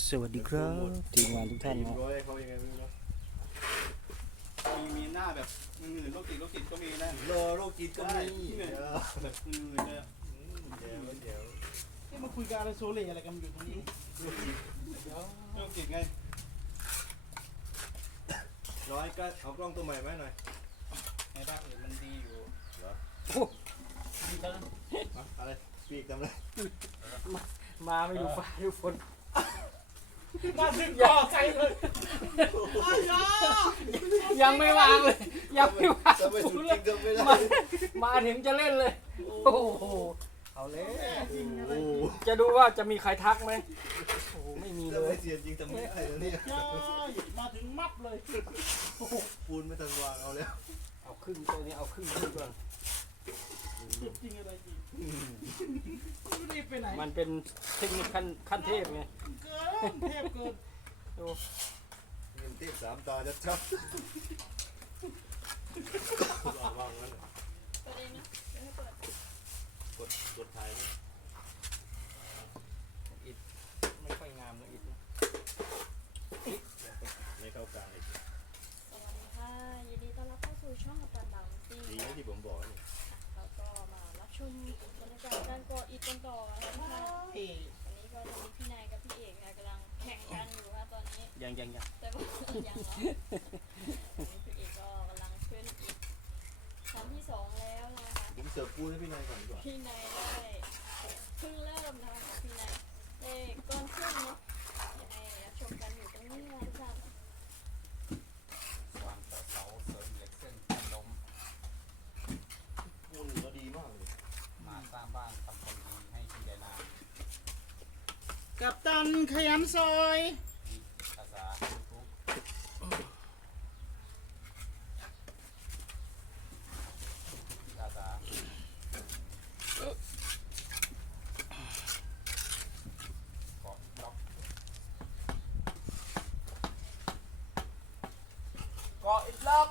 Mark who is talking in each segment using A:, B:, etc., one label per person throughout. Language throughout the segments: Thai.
A: สวัสดีครับทีมงานทุกท่านนะ
B: ร้อยเขายังไงไม่รู้นะ
C: มีหน้าแบบอื่นๆโรคจิตก็มีนะ
B: รอโรคจิตก็มี
C: แบบอื่นๆเนี่ย
B: เดี๋ยว
D: ที่มาคุยกับอะไรโซเล่อะไรกันอยู่ตรงนี้
C: โรคจิตไง
B: ร้อยก็เอากล้องตัวใหม่ไหมหน่อย
C: ในภาคอื่นมันดีอยู่
B: เหรอ
C: ดีจัง
B: อะไรปีกทำอะไร
A: มาไม่ดูฟ้าดูฝน
D: มาถึงก่อใจเลย
A: ยังไม่วางเลยยังไม่วาง
B: ทำไมสุดจริงทำไม่ได้
A: มาถึงจะเล่นเลยโอ้โหเอาเลย
B: โอ้
A: จะดูว่าจะมีใครทักไหมโอ้โหไม่มีเล
B: ทำไม
A: ย
B: เสียจริงทำไม่ได้แล้วเนี่ย
D: มาถึงมัดเลย
B: ปูนไม่ทันวางเอาแล้ว
A: เอาครึ่งตัวนี้เอาครึ่งก่อน
D: จริงอะไรจริงรีบไปไหน
A: มันเป็นเทคนิคขั้นเทพไง
D: เกินเทพเกิน
A: ดู
B: เงินเทียบสามตาจะชับวางงั้น
E: เปิดเองนะเดี๋ยวให้เปิด
B: กดถ่ายนี่
A: อิดไม่ค่อยงามนะอิดนะ
B: ไม่เข้ากลางอีก
E: สวัสดีค่ะยินดีต้อนรับเข้าสู่ช่องกัปตันดาวตี้
B: ดีนะที่ผมบอกนี่
E: แล้วก็มารับชมบรรยากาศการก่ออิฐกันต่อนะคะ
D: เอ๋
E: วันนี้ก็จะมีพี่นายกับพี่เอกค่ะกำลังแข่งกันอยู่ค่ะตอนนี้
A: ยัง
E: แต่ว่ายังเหรอวันนี้พี่เอกก็กำลังขึ้นอิฐชั้นที่สองแล้วนะคะ
B: ผมเสิร์ฟปูนให้พี่นายก่อนดีกว่า
E: พี่นายได้เพิ่งเริ่มนะคะพี่นายได้ก้อนครึ่งเนาะอยากให้รับชมกันอยู่ตรงนี้นะทุกท่าน
C: วางเสาเสริมเหล็กเส้นกันลม
B: ปูนก็ดีมากเลย
C: มาสร้างบ้านทำคนดีให้ที่ใดนา
D: กับตันขยันซอย
C: ภาษาทุกภาษาเกาะล็อก
D: ก่ออิดล็อก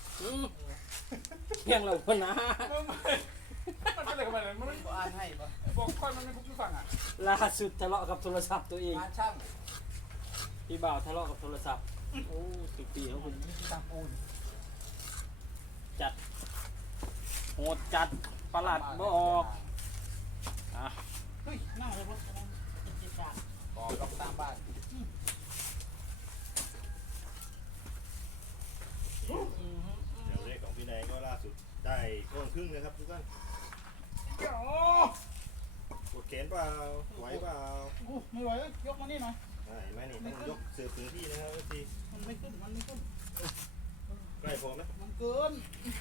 A: เที่ยงเราคนนะ
D: มันเป็นอะไรกันมันไม่อ่านให้ปะบอกค่อยมันไม่พุกทุกฝั่งอ่ะ
A: ล่าสุดทะเลาะกับโทรศัพท์ตัวเอง
D: งานช่าง
A: พี่บ่าวทะเลาะกับโทรศัพท์โอ้สุดปีของผม
D: ช่างปูน
A: จัดโหดจัดประหลัดบ่ออกอ่ะ
D: เฮ้ยนั่งเลยรถนั่งจิตจัด
C: ก่อล็อกสร้างบ้าน
B: เดี๋ยวเลขของพี่นายก็ล่าสุดได้ก้อนครึ่งนะครับทุกท่าน
D: โอ้
B: กดแขนเปล่าไหวเปล่า
D: ไม่ไหวแล้วยกมานี่หน่อย
B: เห็นไหมนี่ต้องยกเสือถึงที่นะครับที
D: มันไม่ขึ้นมันไม่ขึ้น
B: ใกล้พอไหม
D: มันเกิน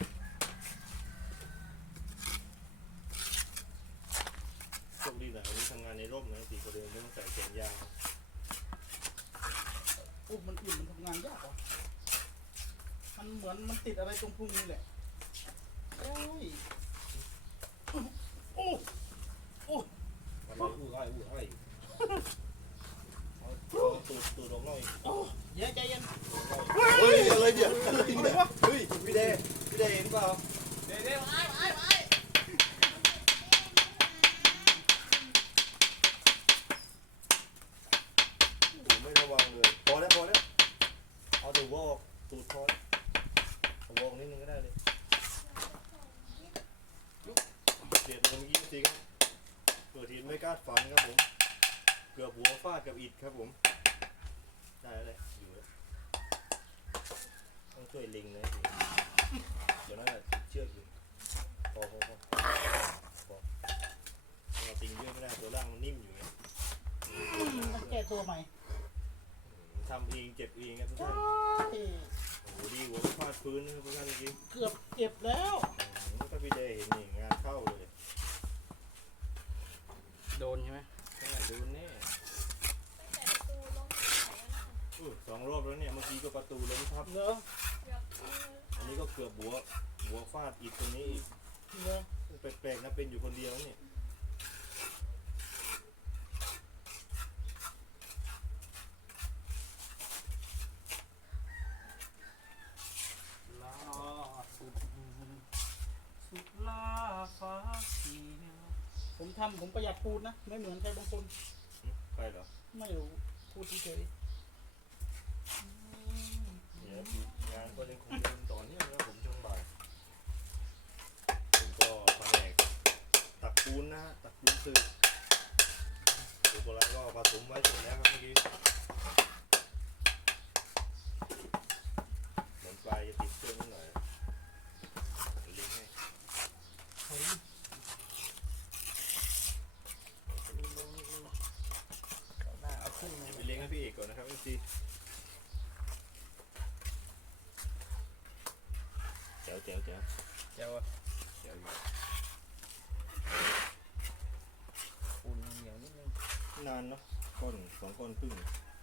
B: โชคดีหน่อยวันนี้ทำงานในร่มนะทีก็เลยไม่ต้องใส่แขนยาว
D: โอ้มันอุ่นมันทำงานยากว่ะมันเหมือนมันติดอะไรตรงพุงนี่แหละโอ้ยโอ้โอ้
B: ทำไมอู้อ้ายเอาตูดออกหน่อย
D: เย็นใจเย็น
B: เฮ้ยอะไรเนี่ยอะไรเนี่ยเฮ้ยพี่เดเห็นเปล่า
D: เดี๋ยวไอ้
B: ผมไม่ระวังเลยพอแล้วเอาตัววอกตูดพอแล้วตัววอกนิดนึงก็ได้เลยเสียดเมื่อกี้จริงตัวทีมไม่กล้าฝันครับผมเกือบหัวฟาดกับอิฐครับผมได้แล้วอยู่แล้วต้องช่วยลิงเลยเดี๋ยวนั้นเชือกอยู่พอเราติงเยอะไม่ได้ตัวล่างมันนิ่มอยู่ไง
D: มันแก้ตัวใหม่
B: ทำเองเจ็บเองครับทุกท่านโอ้โหดีหัวฟาดพื้นนะครับทุกท่านจริง
D: เกือบเจ็บแล้ว
B: ถ้าพี่เดเห็นนี่งานเข้าเลย
A: โดนใช่ไหม
B: ใช่ดูแน่
E: ตั้งแต่ประตูลงไหนแล้วนะ
B: สองรอบแล้วเนี่ยเมื่อกี้ก็ประตูล้มทับ
D: เหรอ
E: เกือบ
B: อันนี้ก็เกือบหัวฟาดอีกตรงนี้อีก
D: เหรอ
B: แปลกๆนะเป็นอยู่คนเดียวนี่
A: ล่าสุดสุดลาฟ้าเขียว
D: ผมประหยัดปูนนะ ไม่เหมือนใครบางคน
B: ใครเหรอ
D: ไม่รู้พูดเฉย
B: เดี๋ยวงานก็ยังคงเดินต่อเนื่องนะครับผมช่วงบ่ายผมก็แผนกตักปูนนะฮะตักปูนตึกตัวโบราณก็ผสมไว้เสร็จแล้วครับเมื่อกี้เหมือนปลายจะติดเครื่องนิดหน่อยเล็งให้
D: เฮ้ย
A: หน้าเอาขึ้น
B: เดี๋ยวไปเลี้ยงให้พี่เอกก่อนนะครับเอฟซีแจ๋วแจ๋วแจ๋ว
A: เจ้า
B: แจ๋วอยู่
A: ปูนเหนียวนิดนึง
B: นานเนาะก้อนสองก้อนครึ่ง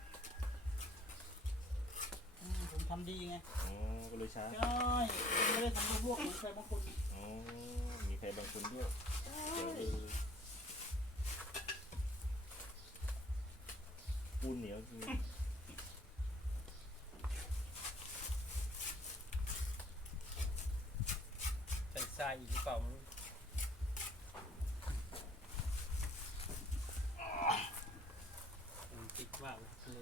D: ผมทำดีไง
B: อ๋อก็เลยช้า
D: ใช่ไม่ได้ทำพวกเหมือนใครบางคน
B: อ๋อมีใครบางคนด้วยแจ๋วเลยปูนเหนียวจริง
A: ใส่ทรายอีกหรือเปล่ามันติดมากเลย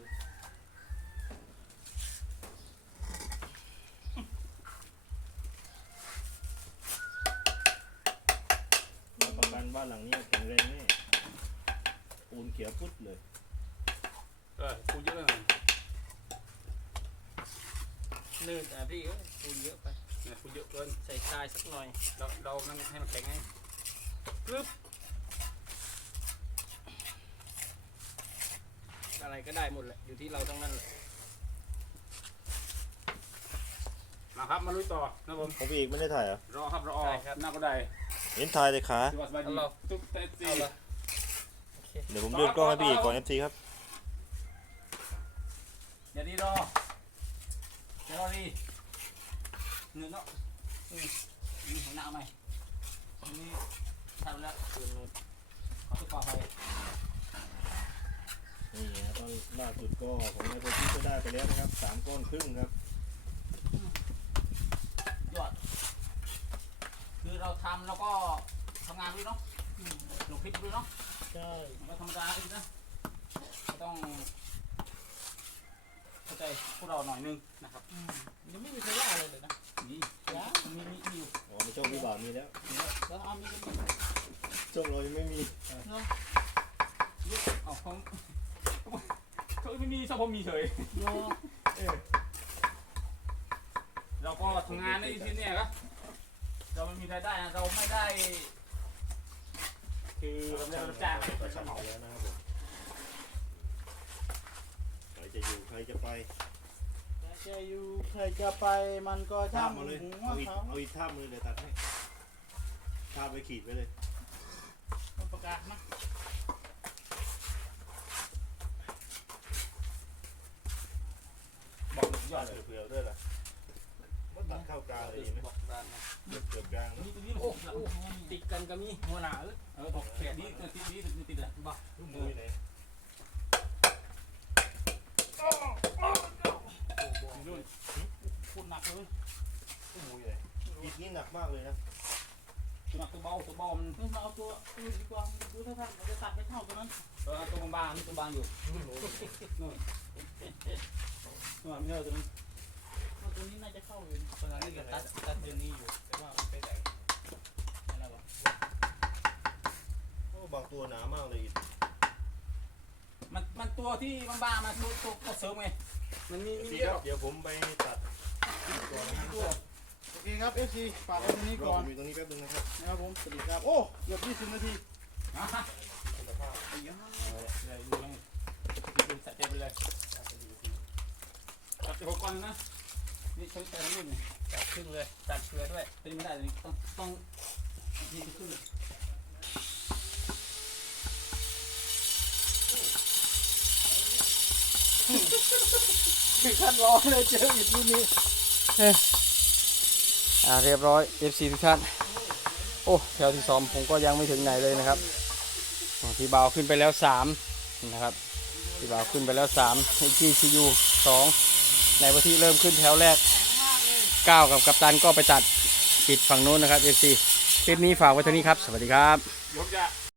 B: รับประกันบ้านหลังนี้แข็งแรงแน่ปูนเขียวปุ๊ดเลย
C: ปูเยอะเลย
A: นืดอ่ะพี่เอ้ยปูนเยอะไป
C: เนี่ยปูเยอะเกิน
A: ใส่ทรายสักหน่อย
C: เรานั่งให้มันแข็งไง
A: อะไรก็ได้หมดแหละอยู่ที่เราทั้งนั้นแหละ
C: มาครับมาลุยต่อนะผม
B: ของพี่เอกไม่ได้ถ่ายเหรอ
C: รอครับรอหน้าก็ได้
B: เห็นถ่ายแต่ขา
C: สบายดีตุ๊กเตจี
A: เอาละโอเค
B: เดี๋ยวผมเลื่อนกล้องให้พี่เอกก่อน FC ครับ
A: อย่าดีรออย่ารอดีเนื้อเนาะนี่หัวหน้าใหม่นี่ทำแล้วคืนนู้นขอตุ๊กปลาไป
B: นี่นะตอนล่าสุดก็ของนายโพธิก็ได้ไปแล้วนะครับ3 ก้อนครึ่งครับ
A: ยอดคือเราทำแล้วก็ทำงานด้วยเนาะลงคลิปด้วยเนาะ
D: ใช่
A: มันก็ธรรมดาอีกนะก็ต้องเข้าใจพวกเราหน่อยนึงนะครับ
D: ยังไม่มีใครว่าอะไรเลยนะ
A: นี่มีอยู่
B: อ๋อในช่องพี่บ่าวมีแล้ว
D: แล้วอามีก็มี
B: ช่องเรายังไม่มี
D: เนาะ
A: เอาเขาไม่มีชอบผมมีเฉย
D: เนาะ
A: เราก็ทำงานในที่นี่ครับเราไม่มีรายได้นะเราไม่ได้ คือเราไม่ได้รับจ้าง
B: ก็ช่างเอาแล้วนะครับผมใครจะอยู่ใครจะไป
D: จะอยู่ใครจะไปมันก็
B: ทาบ
D: ช่าง
B: มาเลย
D: หัว
B: เอาอีกทาบมาเลยเดี๋ยวตัดให้ทาบไปขีดไปเลย
D: เขาประกาศนะ
A: บอกยอด
B: เผื่อๆด้วยล่ะมันตัดเข้ากลางเลยเห็นไหม
A: บอกด้านนะ
B: เกือบกลางแล้ว
A: นี่ตรงนี้โอ้โหติดกันก็มีหัวหน้าบอกแขนนี้ติดอ่ะบอก
B: ลูกมือไหน
A: นู่น
D: พูดหนักเลย
B: ลูกมือไหนอิฐนี่หนักมากเลยนะ
A: ตัวหนักตัวเบามัน
D: เราเอาตัวอื่นดีกว่าดูท่าทางเราจะตัดไม่เท่าตัวนั้น
A: ตัวบางนี่ตัวบางอยู่นู่นไม่ใช่ตัวนั้น
D: ตัวนี้น่าจะเข้าอยู่
A: ตัวนั้นนี่ก็ตัดเดือนนี้อยู่แต่ว่ามันไปแต่งอะไรวะ
B: โอ้บางตัวหนามากเลยอิฐ
A: มันตัวที่บางๆมาตัวเสริมไงมันมี
B: พี่
A: เย
B: ครั
A: อะ
B: บเดี๋ยวผมไปตัดก่อนนะครับ
D: โอเคครับ FC ฝากไว้ตรงนี้
B: ร
D: ก่
B: อ
D: อน
B: ผมอยู่ตรงนี้แป๊บนึงนะครับ
D: นะครับผมสวัสดีครับโอ้เกือบ20 นาที
A: นะฮะ
B: คุณภาพ
A: เลยดูเลยดูใส่ใจไปเลยตัดหัวก่อนนะนี่ใช้แต่ละรุ่นนี่ตัดครึ่งเลยตัดเกลือด้วยตัวนี้ไม่ได้ตัวนี้ต้องนี่ครึ่ง
D: ขั้นร้อนเลยเจออิฐรุ่นนี้
A: เรียบร้อย FC ทุกท่านโอ้แถวที่2ผมก็ยังไม่ถึงไหนเลยนะครับพี่บ่าวขึ้นไปแล้ว3นะครับพี่บ่าวขึ้นไปแล้ว3ให้ที่ CU 2ในวันที่เริ่มขึ้นแถวแรก9กับกัปตันก็ไปตัดปิดฝั่งโน้นนะครับ FC คลิปนี้ฝากไว้เท่านี้ครับสวัสดีครับ
C: ยกจะ